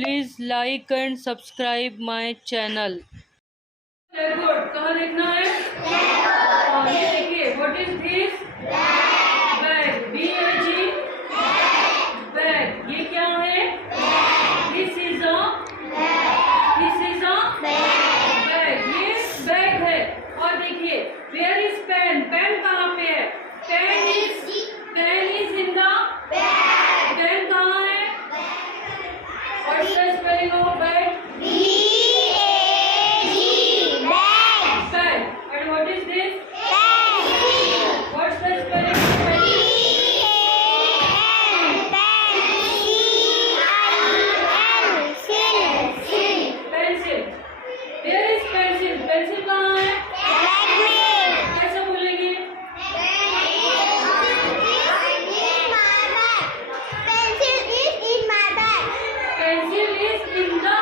Please like and subscribe my channel. Blackboard कहाँ देखना है? हाँ, ये देखिए. What is this? Bag. B-A-G. Bag. ये क्या है? This is a bag. ये बैग है. और देखिए, where is pen? Pen कहाँ पे है? Pen is in the bag. Pen कहाँ है? What is the spelling of bag? Bag. And what is this? What's the spelling of pen? Pencil. Where is pencil? Pencil कहाँ है? कैसे बोलेंगे? Pencil is in the